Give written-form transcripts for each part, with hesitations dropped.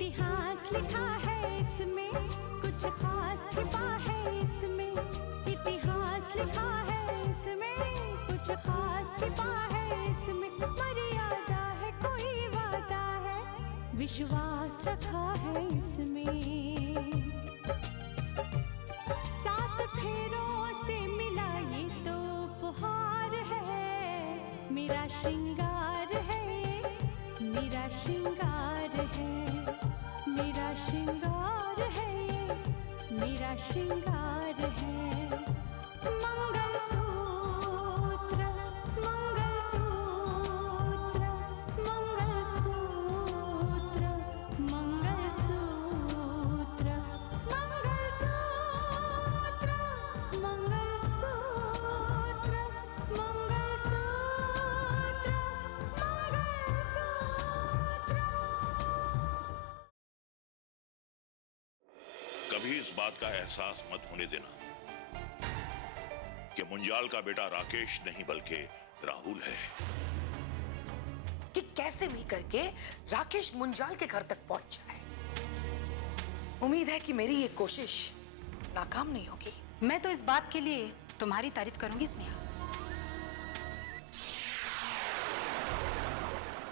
इतिहास लिखा है इसमें, कुछ खास छिपा है इसमें। इतिहास लिखा है इसमें, कुछ खास छिपा है इसमें। मर्यादा है, कोई वादा है, विश्वास रखा है इसमें। सात फेरों से मिला ये तो उपहार है, मेरा श्रृंगार है, मेरा श्रृंगार है, मेरा श्रृंगार है, मेरा श्रृंगार है। मंगलसूत्र, मंगलसूत्र, मंगलसूत्र, मंगलसूत्र, मंगलसूत्र, मंगलसूत्र, कभी इस बात का एहसास मत होने देना कि मुंजाल का बेटा राकेश नहीं बल्कि राहुल है। कि कैसे भी करके राकेश मुंजाल के घर तक पहुंच जाए। उम्मीद है कि मेरी ये कोशिश नाकाम नहीं होगी। मैं तो इस बात के लिए तुम्हारी तारीफ करूंगी स्नेहा।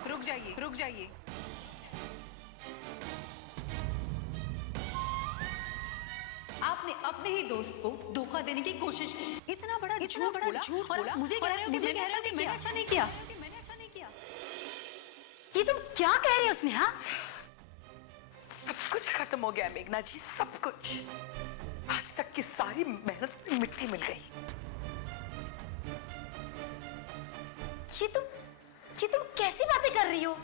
रुक जाइए, रुक जाइए। आपने अपने ही दोस्त को धोखा देने की कोशिश की। इतना बड़ा झूठ बोला, मुझे कह रहे हो कि मैंने अच्छा नहीं किया। ये तुम क्या कह रहे हो स्नेहा? सब कुछ खत्म हो गया मेघना जी, सब कुछ। आज तक की सारी मेहनत में मिट्टी मिल गई। ये तुम कैसी बातें कर रही हो?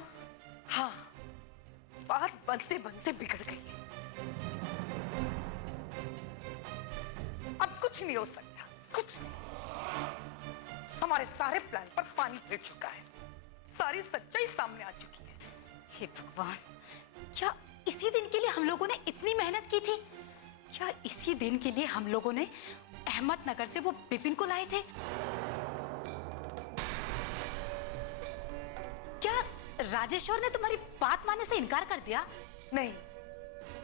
हाँ, बात बनते बनते बिगड़ गई। अब कुछ नहीं हो सकता, कुछ नहीं। हमारे सारे प्लान पर पानी फिर चुका है, सारी सच्चाई सामने आ चुकी है। हे भगवान, क्या इसी दिन के लिए हम लोगों ने इतनी मेहनत की थी? क्या इसी दिन के लिए हम लोगों ने अहमदनगर से वो बिपिन को लाए थे? क्या राजेश्वर ने तुम्हारी बात मानने से इनकार कर दिया? नहीं,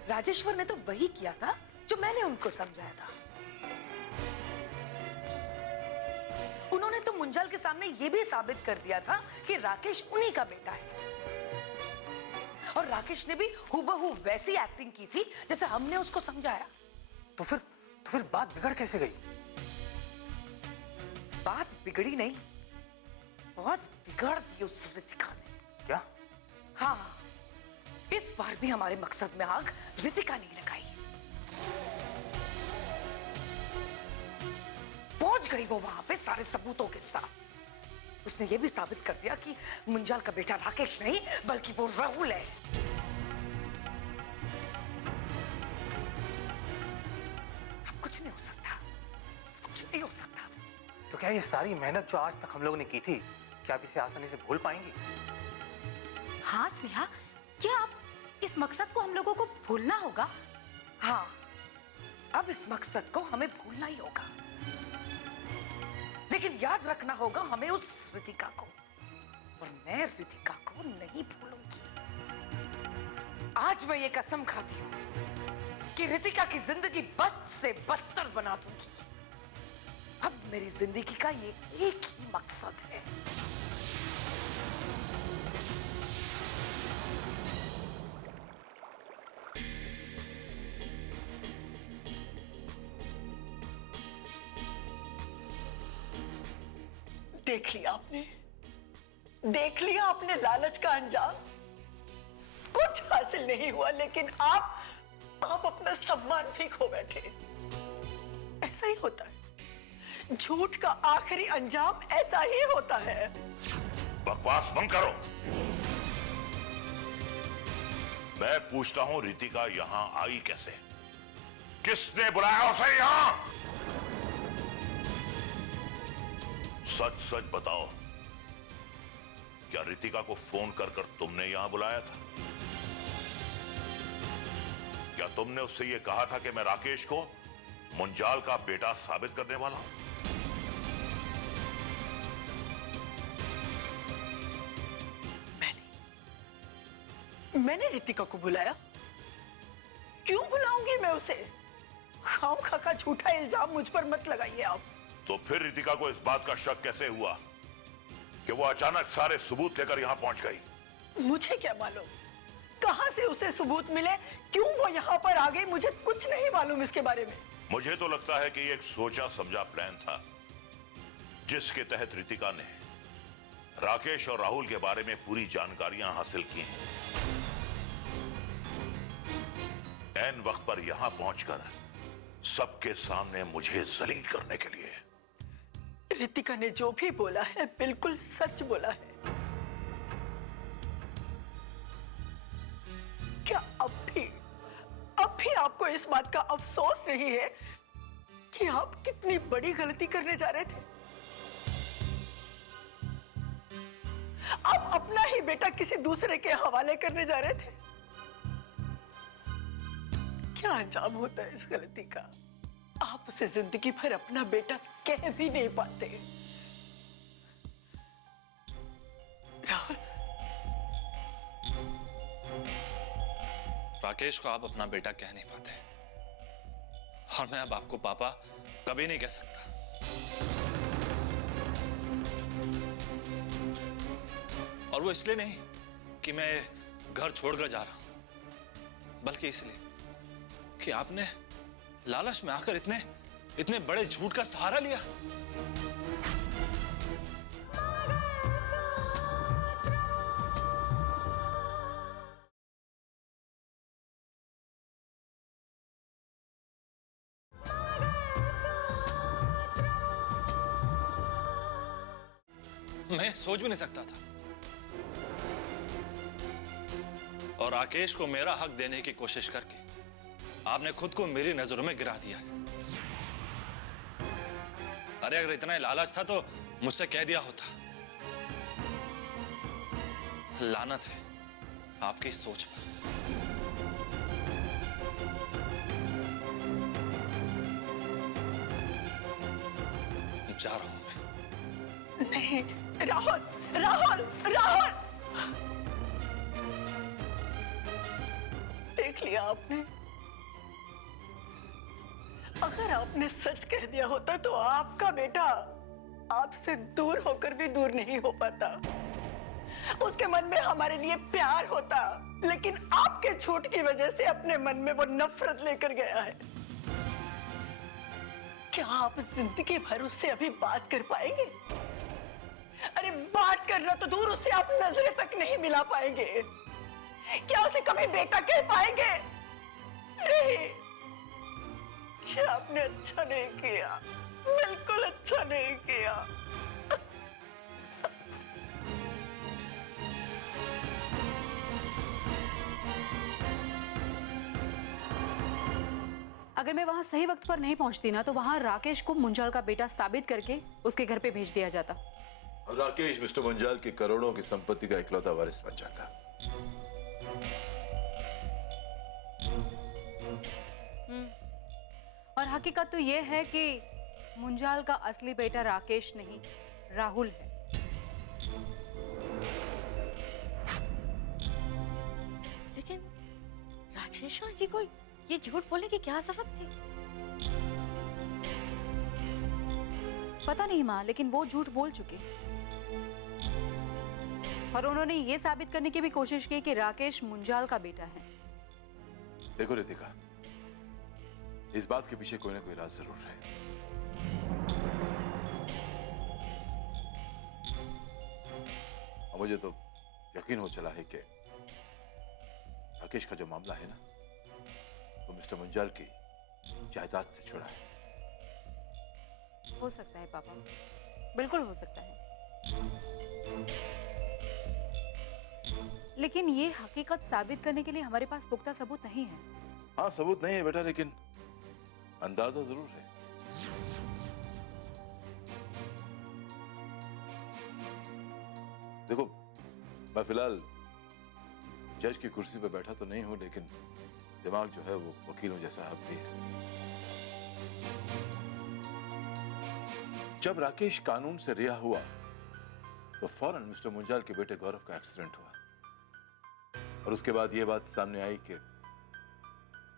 राजेश्वर ने तो वही किया था जो मैंने उनको समझाया था। उन्होंने तो मुंजाल के सामने ये भी साबित कर दिया था कि राकेश उन्हीं का बेटा है। और राकेश ने भी हूबहू वैसी एक्टिंग की थी जैसे हमने उसको समझाया। तो फिर बात बिगड़ कैसे गई? बात बिगड़ी नहीं, बहुत बिगाड़ दी उस रितिका ने। क्या? हाँ, इस बार भी हमारे मकसद में आग रितिका नहीं लगाई। पहुंच गई वो वहां पे सारे सबूतों के साथ। उसने ये भी साबित कर दिया कि मुंजाल का बेटा राकेश नहीं बल्कि वो राहुल है। अब कुछ नहीं हो सकता, कुछ नहीं हो सकता। तो क्या ये सारी मेहनत जो आज तक हम लोगों ने की थी, क्या आप इसे आसानी से भूल पाएंगी? हाँ स्नेहा, क्या आप इस मकसद को हम लोगों को भूलना होगा? हाँ, अब इस मकसद को हमें भूलना ही होगा, लेकिन याद रखना होगा हमें उस रितिका को। और मैं रितिका को नहीं भूलूंगी। आज मैं ये कसम खाती हूं कि रितिका की जिंदगी बद से बदतर बना दूंगी। अब मेरी जिंदगी का ये एक ही मकसद है। देख लिया आपने लालच का अंजाम। कुछ हासिल नहीं हुआ, लेकिन आप अपना सम्मान भी खो बैठे। ऐसा ही होता है, झूठ का आखिरी अंजाम ऐसा ही होता है। बकवास बंद करो। मैं पूछता हूं रितिका यहां आई कैसे? किसने बुलाया उसे यहां? सच सच बताओ, क्या रितिका को फोन कर कर तुमने यहां बुलाया था? क्या तुमने उससे यह कहा था कि मैं राकेश को मुंजाल का बेटा साबित करने वाला हूं? मैंने रितिका को बुलाया। क्यों बुलाऊंगी मैं उसे? खामखा का झूठा इल्जाम मुझ पर मत लगाइए आप। तो फिर रितिका को इस बात का शक कैसे हुआ कि वो अचानक सारे सबूत लेकर यहां पहुंच गई? मुझे क्या मालूम कहां से उसे सबूत मिले, क्यों वो यहाँ पर आ गई, मुझे कुछ नहीं मालूम इसके बारे में। मुझे तो लगता है कि ये एक सोचा समझा प्लान था जिसके तहत रितिका ने राकेश और राहुल के बारे में पूरी जानकारियां हासिल की हैं। ऐन वक्त पर यहां पहुंचकर सबके सामने मुझे जलील करने के लिए। रितिका ने जो भी बोला है बिल्कुल सच बोला है। क्या अब भी आपको इस बात का अफसोस नहीं है कि आप कितनी बड़ी गलती करने जा रहे थे? आप अपना ही बेटा किसी दूसरे के हवाले करने जा रहे थे। क्या अंजाम होता है इस गलती का? आप उसे जिंदगी भर अपना बेटा कह भी नहीं पाते। राहुल, राकेश को आप अपना बेटा कह नहीं पाते और मैं अब आपको पापा कभी नहीं कह सकता। और वो इसलिए नहीं कि मैं घर छोड़कर जा रहा हूं, बल्कि इसलिए कि आपने लालच में आकर इतने बड़े झूठ का सहारा लिया। मैं सोच भी नहीं सकता था और राकेश को मेरा हक देने की कोशिश करके आपने खुद को मेरी नजरों में गिरा दिया। अरे अगर इतना ही लालच था तो मुझसे कह दिया होता। लानत है आपकी सोच पर। जा रहा हूं मैं। नहीं राहुल, राहुल, राहुल, देख लिया आपने? अगर आपने सच कह दिया होता तो आपका बेटा आपसे दूर होकर भी दूर नहीं हो पाता। उसके मन में हमारे लिए प्यार होता, लेकिन आपके झूठ की वजह से अपने मन में वो नफरत लेकर गया है। क्या आप जिंदगी भर उससे अभी बात कर पाएंगे? अरे बात करना तो दूर, उससे आप नजरें तक नहीं मिला पाएंगे। क्या उसे कभी बेटा कह पाएंगे? नहीं, ये आपने अच्छा नहीं किया, बिल्कुल अच्छा नहीं किया। अगर मैं वहां सही वक्त पर नहीं पहुंचती ना तो वहां राकेश को मुंजाल का बेटा साबित करके उसके घर पे भेज दिया जाता और राकेश मिस्टर मुंजाल की करोड़ों की संपत्ति का इकलौता वारिस बन जाता। और हकीकत तो यह है कि मुंजाल का असली बेटा राकेश नहीं, राहुल है। लेकिन राजेश्वर जी को ये झूठ बोलने की क्या जरूरत थी? पता नहीं माँ, लेकिन वो झूठ बोल चुके और उन्होंने ये साबित करने की भी कोशिश की कि राकेश मुंजाल का बेटा है। देखो रितिका, इस बात के पीछे कोई ना कोई राज जरूर है। और मुझे तो यकीन हो चला है कि राकेश का जो मामला है ना, वो मिस्टर मुंजाल की जायदाद से जुड़ा है। हो सकता है पापा, बिल्कुल हो सकता है, लेकिन ये हकीकत साबित करने के लिए हमारे पास पुख्ता सबूत नहीं है। हाँ, सबूत नहीं है बेटा, लेकिन अंदाजा जरूर है। देखो, मैं फिलहाल जज की कुर्सी पर बैठा तो नहीं हूं, लेकिन दिमाग जो है वो वकीलों जैसा हक भी है। जब राकेश कानून से रिहा हुआ तो फौरन मिस्टर मुंजाल के बेटे गौरव का एक्सीडेंट हुआ और उसके बाद ये बात सामने आई कि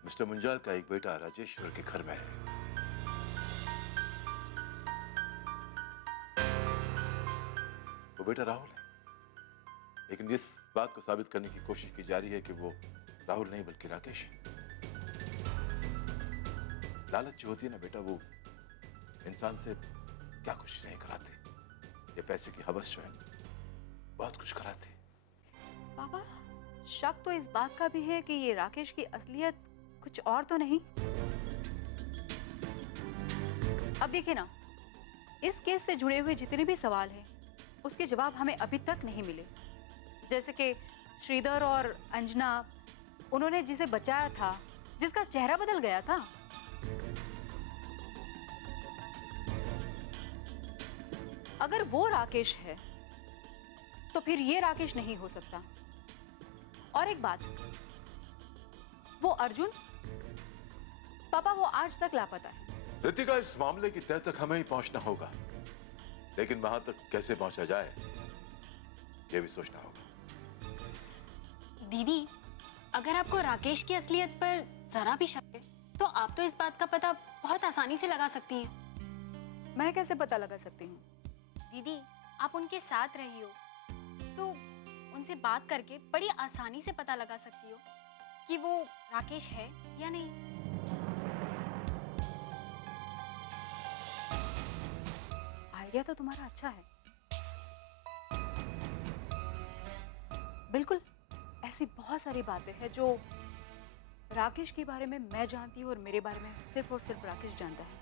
मिस्टर मुंजाल का एक बेटा राजेश्वर के घर में है। वो बेटा राहुल है, लेकिन इस बात को साबित करने की कोशिश की जा रही है कि वो राहुल नहीं बल्कि राकेश है। लालच जो होती है ना बेटा, वो इंसान से क्या कुछ नहीं कराते। ये पैसे की हवस जो है बहुत कुछ कराते। पापा, शक तो इस बात का भी है कि ये राकेश की असलियत कुछ और तो नहीं। अब देखिए ना, इस केस से जुड़े हुए जितने भी सवाल हैं उसके जवाब हमें अभी तक नहीं मिले। जैसे कि श्रीधर और अंजना, उन्होंने जिसे बचाया था, जिसका चेहरा बदल गया था, अगर वो राकेश है तो फिर ये राकेश नहीं हो सकता। और एक बात, वो अर्जुन, पापा वो आज तक लापता है। रितिका, इस मामले की तह तक हमें ही पहुंचना होगा, लेकिन वहां तक कैसे पहुंचा जाए यह भी सोचना होगा। दीदी, अगर आपको राकेश की असलियत पर जरा भी शक है तो आप तो इस बात का पता बहुत आसानी से लगा सकती हैं। मैं कैसे पता लगा सकती हूँ? दीदी, आप उनके साथ रही हो तो उनसे बात करके बड़ी आसानी से पता लगा सकती हो कि वो राकेश है या नहीं। आइडिया तो तुम्हारा अच्छा है। बिल्कुल, ऐसी बहुत सारी बातें हैं जो राकेश के बारे में मैं जानती हूँ और मेरे बारे में सिर्फ और सिर्फ राकेश जानता है।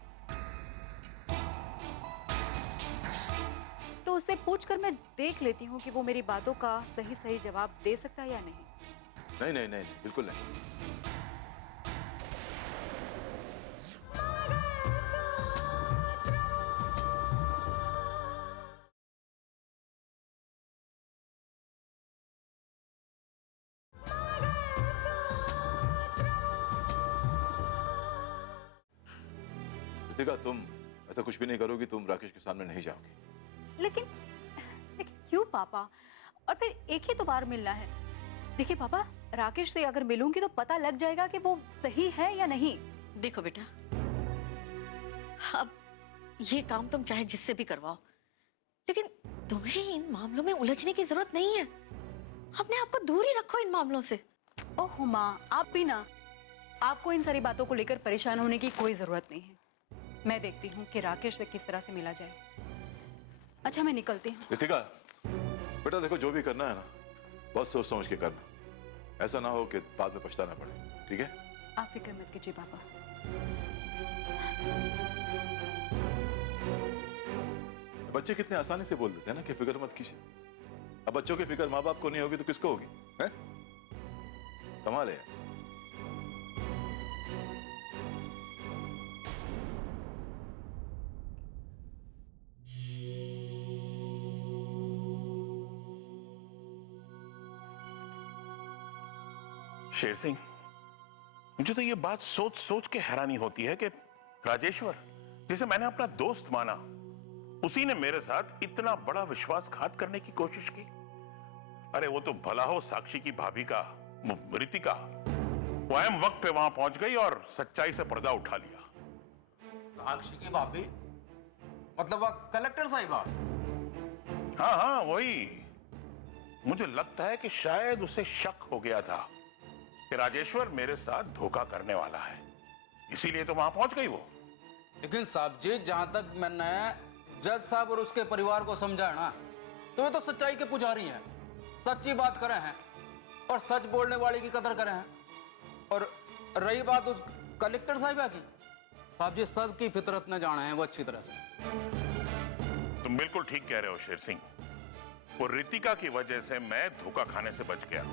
तो उससे पूछकर मैं देख लेती हूँ कि वो मेरी बातों का सही सही जवाब दे सकता है या नहीं। नहीं नहीं नहीं, बिल्कुल नहीं। रितिका, तुम ऐसा कुछ भी नहीं करोगी, तुम राकेश के सामने नहीं जाओगी। लेकिन क्यों पापा? और फिर एक ही तो बार मिलना है। देखिए पापा, राकेश से अगर मिलूंगी तो पता लग जाएगा कि वो सही है या नहीं। देखो बेटा, अब ये काम तुम चाहे जिससे भी करवाओ, लेकिन तुम्हें इन मामलों में उलझने की जरूरत नहीं है। अपने आप को दूर ही रखो इन मामलों से। ओह माँ, आप भी ना, आपको इन सारी बातों को लेकर परेशान होने की कोई जरूरत नहीं है। मैं देखती हूँ कि राकेश से किस तरह से मिला जाए। अच्छा, मैं निकलती हूँ। रितिका, बेटा देखो, जो भी करना है ना बहुत सोच समझ के करना। ऐसा ना हो कि बाद में पछताना पड़े, ठीक है? आप फिक्र मत कीजिए पापा। बच्चे कितने आसानी से बोल देते हैं ना कि फिक्र मत कीजिए। अब बच्चों की फिक्र माँ बाप को नहीं होगी तो किसको होगी? हैं? कमाल है यार। शेर सिंह, मुझे तो ये बात सोच सोच के हैरानी होती है कि राजेश्वर, जिसे मैंने अपना दोस्त माना, उसी ने मेरे साथ इतना बड़ा विश्वासघात करने की कोशिश की। अरे वो तो भला हो साक्षी की भाभी का रितिका, वो ऐन वक्त पे वहां पहुंच गई और सच्चाई से पर्दा उठा लिया। साक्षी की भाभी मतलब वह कलेक्टर साहिबा? हाँ हाँ, वही। मुझे लगता है कि शायद उसे शक हो गया था कि राजेश्वर मेरे साथ धोखा करने वाला है, इसीलिए तो वहां पहुंच गई वो। लेकिन साहब जी, जहां तक मैंने जज साहब और उसके परिवार को समझा है ना, तो वे तो सच्चाई के पुजारी हैं, सच्ची बात करे हैं और सच बोलने वाले की कदर करे हैं। और रही बात उस कलेक्टर साहिबा की, साहब जी सबकी फितरत न जाने हैं वो अच्छी तरह से। तुम बिल्कुल ठीक कह रहे हो शेर सिंह। वो रितिका की वजह से मैं धोखा खाने से बच गया।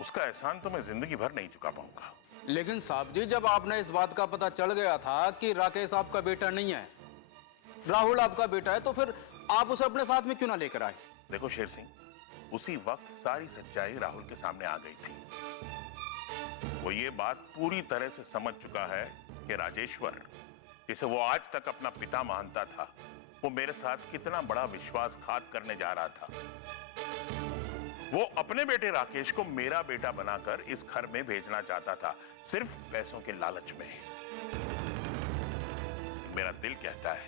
उसका एहसान तो मैं जिंदगी भर नहीं चुका पाऊंगा। लेकिन साहब जी, जब आपने इस बात का पता चल गया था कि राकेश आपका बेटा नहीं है, राहुल आपका बेटा है, तो फिर आप उसे अपने साथ में क्यों ना लेकर आए? देखो शेर सिंह, उसी वक्त सारी सच्चाई राहुल के सामने आ गई थी। वो ये बात पूरी तरह से समझ चुका है कि राजेश्वर, जिसे वो आज तक अपना पिता मानता था, वो मेरे साथ कितना बड़ा विश्वासघात करने जा रहा था। वो अपने बेटे राकेश को मेरा बेटा बनाकर इस घर में भेजना चाहता था, सिर्फ पैसों के लालच में। मेरा दिल कहता है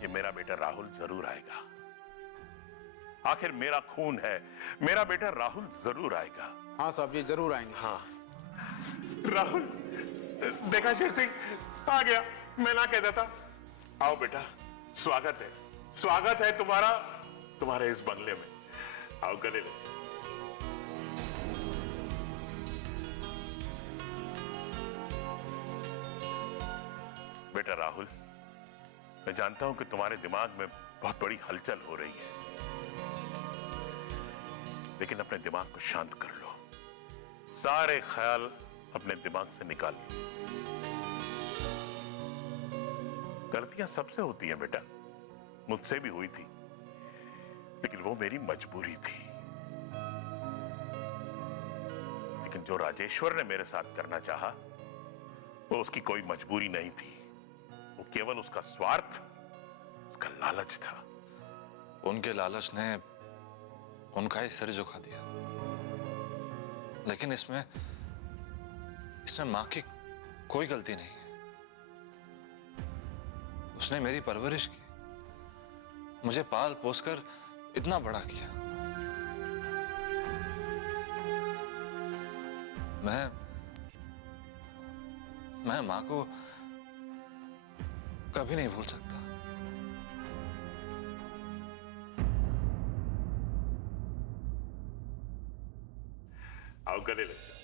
कि मेरा बेटा राहुल जरूर आएगा। आखिर मेरा खून है, मेरा बेटा राहुल जरूर आएगा। हाँ साहब जी, जरूर आएंगे। हाँ राहुल, देखा शेर सिंह आ गया, मैं ना कहता था। आओ बेटा, स्वागत है तुम्हारे इस बंगले में। आओ गले लग। बेटा राहुल, मैं जानता हूं कि तुम्हारे दिमाग में बहुत बड़ी हलचल हो रही है, लेकिन अपने दिमाग को शांत कर लो। सारे ख्याल अपने दिमाग से निकाल लो। गलतियां सबसे होती हैं बेटा, मुझसे भी हुई थी, लेकिन वो मेरी मजबूरी थी। लेकिन जो राजेश्वर ने मेरे साथ करना चाहा, वो उसकी कोई मजबूरी नहीं थी, वो केवल उसका स्वार्थ, उसका लालच था। उनके लालच ने उनका ही सिर झुका दिया, लेकिन इसमें मां की कोई गलती नहीं है। उसने मेरी परवरिश की, मुझे पाल पोसकर इतना बड़ा किया। मैं मां को कभी नहीं भूल सकता। आओ गले लग जाओ।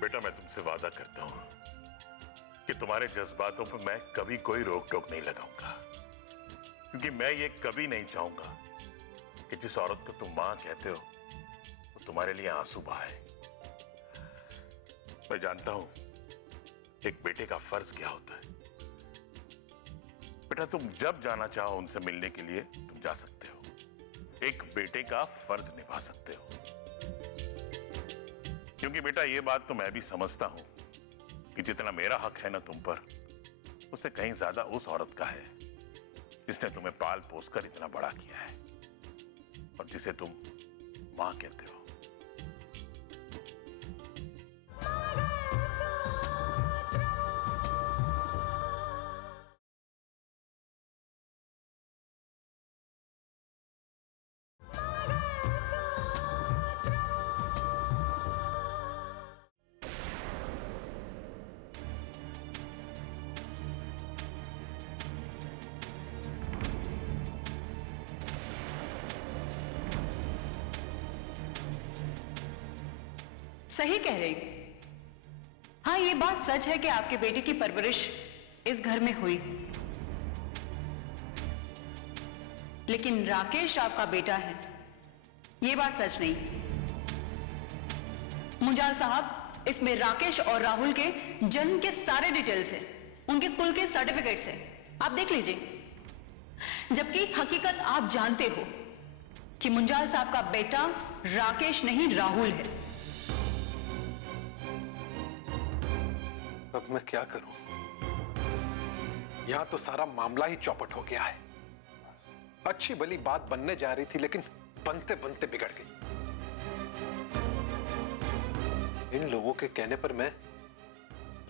बेटा, मैं तुमसे वादा करता हूं कि तुम्हारे जज्बातों पर मैं कभी कोई रोक टोक नहीं लगाऊंगा, क्योंकि मैं ये कभी नहीं चाहूंगा कि जिस औरत को तुम मां कहते हो वो तुम्हारे लिए आंसू बहाए। मैं जानता हूं एक बेटे का फर्ज क्या होता है। बेटा, तुम जब जाना चाहो उनसे मिलने के लिए तुम जा सकते हो, एक बेटे का फर्ज निभा सकते हो। क्योंकि बेटा, ये बात तो मैं भी समझता हूं कि जितना मेरा हक है ना तुम पर, उससे कहीं ज्यादा उस औरत का है जिसने तुम्हें पाल पोसकर इतना बड़ा किया है और जिसे तुम मां कहते हो। सही कह रही। हाँ, ये बात सच है कि आपके बेटे की परवरिश इस घर में हुई, लेकिन राकेश आपका बेटा है, ये बात सच नहीं। मुंजाल साहब, इसमें राकेश और राहुल के जन्म के सारे डिटेल्स हैं, उनके स्कूल के सर्टिफिकेट्स हैं, आप देख लीजिए। जबकि हकीकत आप जानते हो कि मुंजाल साहब का बेटा राकेश नहीं राहुल है। अब मैं क्या करूं? यहां तो सारा मामला ही चौपट हो गया है। अच्छी भली बात बनने जा रही थी, लेकिन बनते बनते बिगड़ गई। इन लोगों के कहने पर मैं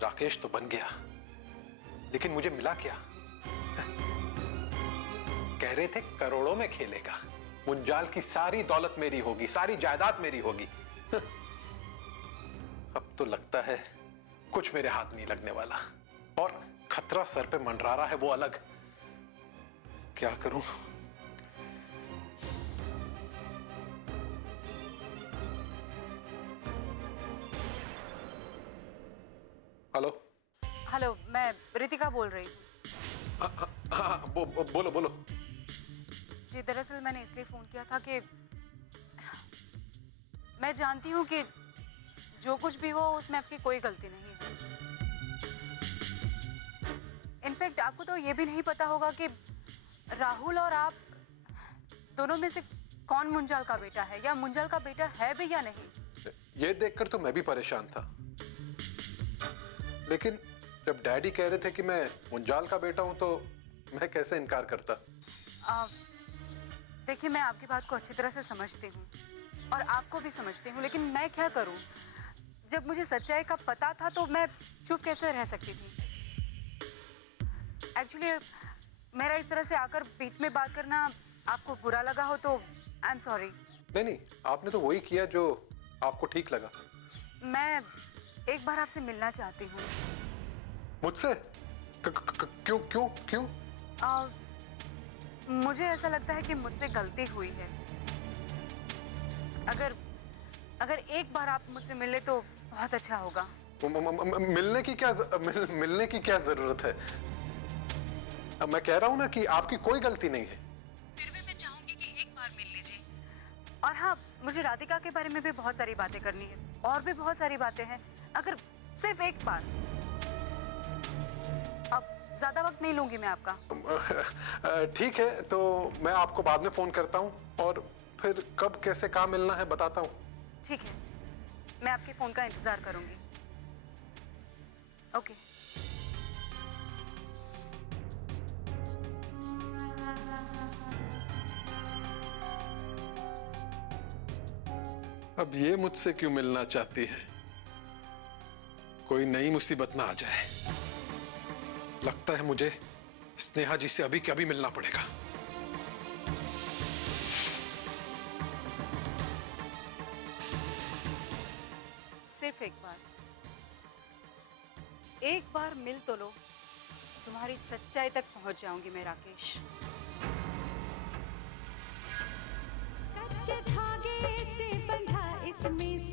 राकेश तो बन गया, लेकिन मुझे मिला क्या? कह रहे थे करोड़ों में खेलेगा, मुंजाल की सारी दौलत मेरी होगी, सारी जायदाद मेरी होगी। अब तो लगता है कुछ मेरे हाथ नहीं लगने वाला, और खतरा सर पे मंडरा रहा है वो अलग। क्या करूं? हेलो हेलो, मैं रितिका बोल रही हूँ। हाँ, बोलो बोलो। जी, दरअसल मैंने इसलिए फोन किया था कि मैं जानती हूँ कि जो कुछ भी हो उसमें आपकी कोई गलती नहीं है। इनफैक्ट आपको तो ये भी नहीं पता होगा कि राहुल और आप दोनों में से कौन मुंजाल का बेटा है, या मुंजाल का बेटा है भी या नहीं। ये देखकर तो मैं भी परेशान था, लेकिन जब डैडी कह रहे थे कि मैं मुंजाल का बेटा हूं तो मैं कैसे इनकार करता। देखिए, मैं आपकी बात को अच्छी तरह से समझती हूँ और आपको भी समझती हूँ, लेकिन मैं क्या करूँ? जब मुझे सच्चाई का पता था तो मैं चुप कैसे रह सकती थी? एक्चुअली मेरा इस तरह से आकर बीच में बात करना आपको बुरा लगा हो तो आई एम सॉरी। नहीं, आपने तो वही किया जो आपको ठीक लगा। मैं एक बार आपसे मिलना चाहती हूँ। मुझसे? क्यों क्यों क्यों? मुझे ऐसा लगता है कि मुझसे गलती हुई है। अगर एक बार आप मुझसे मिले तो बहुत अच्छा होगा। मिलने की क्या जरूरत है? मैं कह रहा हूं ना कि आपकी कोई गलती नहीं है। फिर भी मैं चाहूंगी कि एक बार मिल लीजिए। और हाँ, मुझे राधिका के बारे में भी बहुत सारी बातें करनी है, और भी बहुत सारी बातें हैं। अगर सिर्फ एक बार। अब ज्यादा वक्त नहीं लूंगी मैं आपका। ठीक है, तो मैं आपको बाद में फोन करता हूँ और फिर कब कैसे कहाँ मिलना है बताता हूँ। ठीक है, मैं आपके फोन का इंतजार करूंगी। ओके। अब ये मुझसे क्यों मिलना चाहती है? कोई नई मुसीबत ना आ जाए। लगता है मुझे स्नेहा जी से अभी के अभी मिलना पड़ेगा। सिर्फ एक बार मिल तो लो, तुम्हारी सच्चाई तक पहुंच जाऊंगी मैं राकेश। कच्चे धागे से बंधा इसमें